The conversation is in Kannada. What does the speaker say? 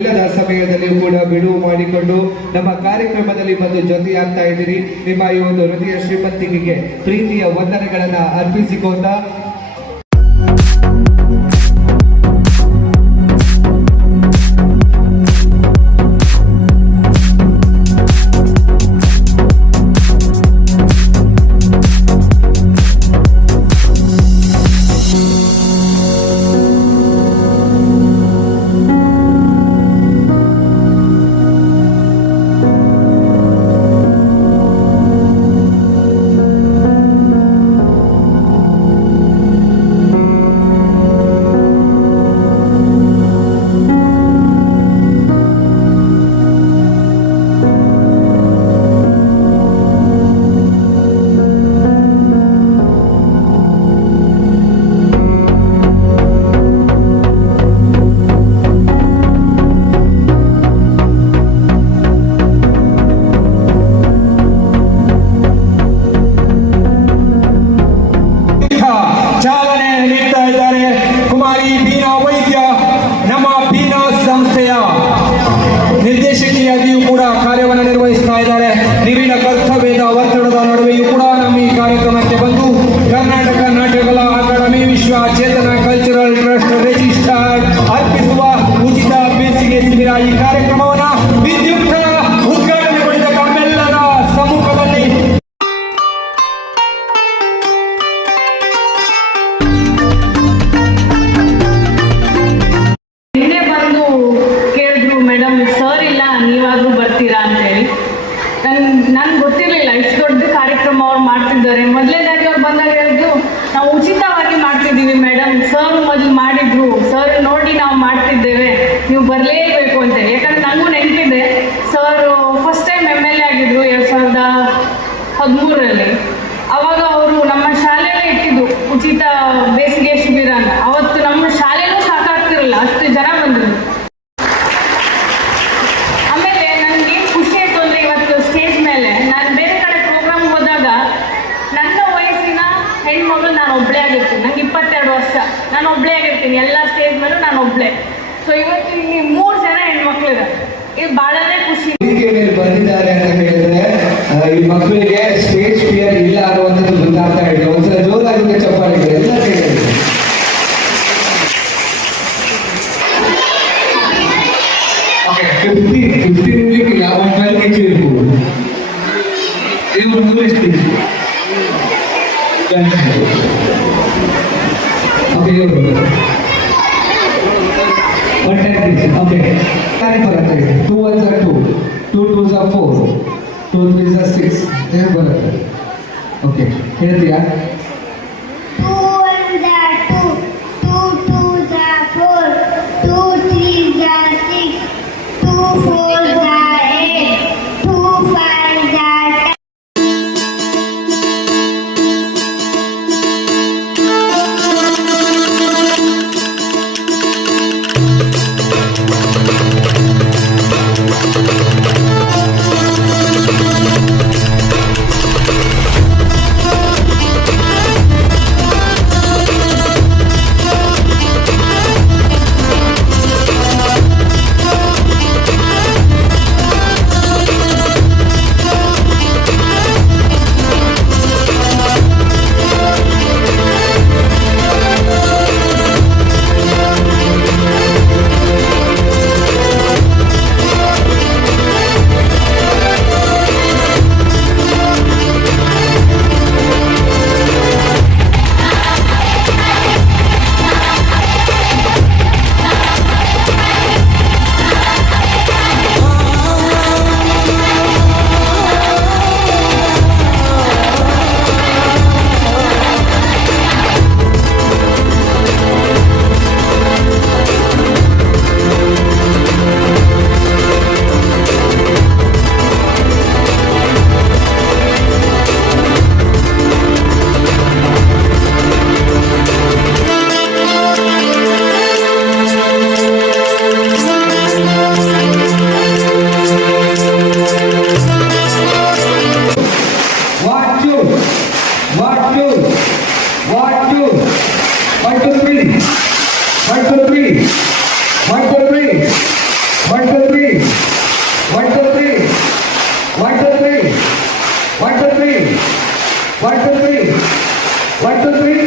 ಇಲ್ಲದ ಸಮಯದಲ್ಲಿಯೂ ಕೂಡ ಬಿಡುವು ಮಾಡಿಕೊಂಡು ನಮ್ಮ ಕಾರ್ಯಕ್ರಮದಲ್ಲಿ ಬಂದು ಜೊತೆಯಾಗ್ತಾ ಇದ್ದೀರಿ. ನಿಮ್ಮ ಈ ಒಂದು ಹೃದಯ ಶ್ರೀಮಂತಿಕೆಗೆ ಪ್ರೀತಿಯ ವಂದನೆಗಳನ್ನ ಅರ್ಪಿಸಿಕೊಂಡ ನಿರ್ದೇಶಕಿಯಾಗಿಯೂ ಕೂಡ ಕಾರ್ಯವನ್ನು ನಿರ್ವಹಿಸ್ತಾ ಇದ್ದಾರೆ. ವಿವಿಧ ಕರ್ತವ್ಯದ ಒತ್ತಡದ ನಡುವೆಯೂ ಕೂಡ ನಮ್ಮ ಈ ಕಾರ್ಯಕ್ರಮಕ್ಕೆ ಬಂದು ಕರ್ನಾಟಕ ನಾಟ್ಯಕಲಾ ಅಕಾಡೆಮಿ ವಿಶ್ವ ಚೇತನ ಕಲ್ಚರಲ್ ಟ್ರಸ್ಟ್ ರಿಜಿಸ್ಟರ್ಡ್ ಅರ್ಪಿಸುವ ಉಚಿತ ಬೇಸಿಗೆ ಶಿಬಿರ ಈ ಕಾರ್ಯಕ್ರಮವನ್ನು ವಿದ್ಯುಕ್ತ ಉದ್ಘಾಟನೆಗೊಂಡ ತಮ್ಮೆಲ್ಲರ ಸಮ್ಮುಖದಲ್ಲಿ ನನ್ಗೆ ಗೊತ್ತಿರಲಿಲ್ಲ ಇಷ್ಟು ದೊಡ್ಡ ಕಾರ್ಯಕ್ರಮ ಅವ್ರು ಮಾಡ್ತಿದ್ದಾರೆ. ಮೊದಲನೇದಾಗಿ ಅವ್ರು ಬಂದಾಗ ಹೇಳಿದ್ರು, ನಾವು ಉಚಿತವಾಗಿ ಮಾಡ್ತಿದ್ದೀವಿ ಮೇಡಮ್, ಸರ್ ಮೊದಲು ಮಾಡಿದ್ರು, ಸರ್ ನೋಡಿ ನಾವು ಮಾಡ್ತಿದ್ದೇವೆ, ನೀವು ಬರಲೇಬೇಕು ಅಂತ. ಯಾಕಂದ್ರೆ ನನಗೂ ನೆನಪಿದೆ, ಸರ್ ಫಸ್ಟ್ ಟೈಮ್ MLA ಆಗಿದ್ರು 2013. ಅವಾಗ ಅವರು ನಮ್ಮ ಶಾಲೆಯಲ್ಲೇ ಇಟ್ಟಿದ್ದು ಉಚಿತ ಬೇಸಿಗೆ ಶಿಬಿರನ. ಅವತ್ತು ನಮ್ಮ ಶಾಲೆನೂ ಸಾಕಾಗ್ತಿರಲಿಲ್ಲ, ಅಷ್ಟು ಜನ ಬಂದರು. ನಾನು ಒಬ್ಬಳೇ ಆಗಿರ್ತೀನಿ, ನಂಗೆ 22 ವರ್ಷ, ನಾನು ಒಬ್ಬಳೇ ಆಗಿರ್ತೀನಿ ಎಲ್ಲ ಸ್ಟೇಜ್ ಮೇಲೂ ನಾನು ಒಬ್ಬಳೇ. ಸೊ ಇವತ್ತು ಇಲ್ಲಿ 3 ಜನ ಹೆಣ್ಮಕ್ಳು ಇದ್ದಾರೆ, ಇದು ಬಹಳನೇ ಖುಷಿ. ಬಂದಿದ್ದಾರೆ ಅಂತ ಹೇಳಿದ್ರೆ ಈ ಮಕ್ಕಳಿಗೆ ಸ್ಟೇಜ್ ಫಿಯರ್ ಇಲ್ಲ ಅನ್ನುವಂಥದ್ದು ಗೊತ್ತಾಗ್ತಾ ಇದೆ. ಒಂದ್ಸಲ ಜೋರಾಗಿ ಚಪ್ಪಾಳೆ ಎಲ್ಲ ಕೇಳಿದ್ರು. ಓಕೆ 50 ನಿಮಿಷಕ್ಕೆ ಯಾವ ಕಾಲಿಗೆ ಇರ್ಬೋದು ಇವರು tourist. Okay, you're good. What time is it? Okay. Carry for that. 2 1s are 2, 2 2s are 4, 2 3s are 6. There for that. Okay. Here they are. 2 1s are 2, 2 2s are 4, 2 3s are 6, 2 4s are 8, 2 5s are 10. 1 2 3 1 2 3 1 2 3 1 2 3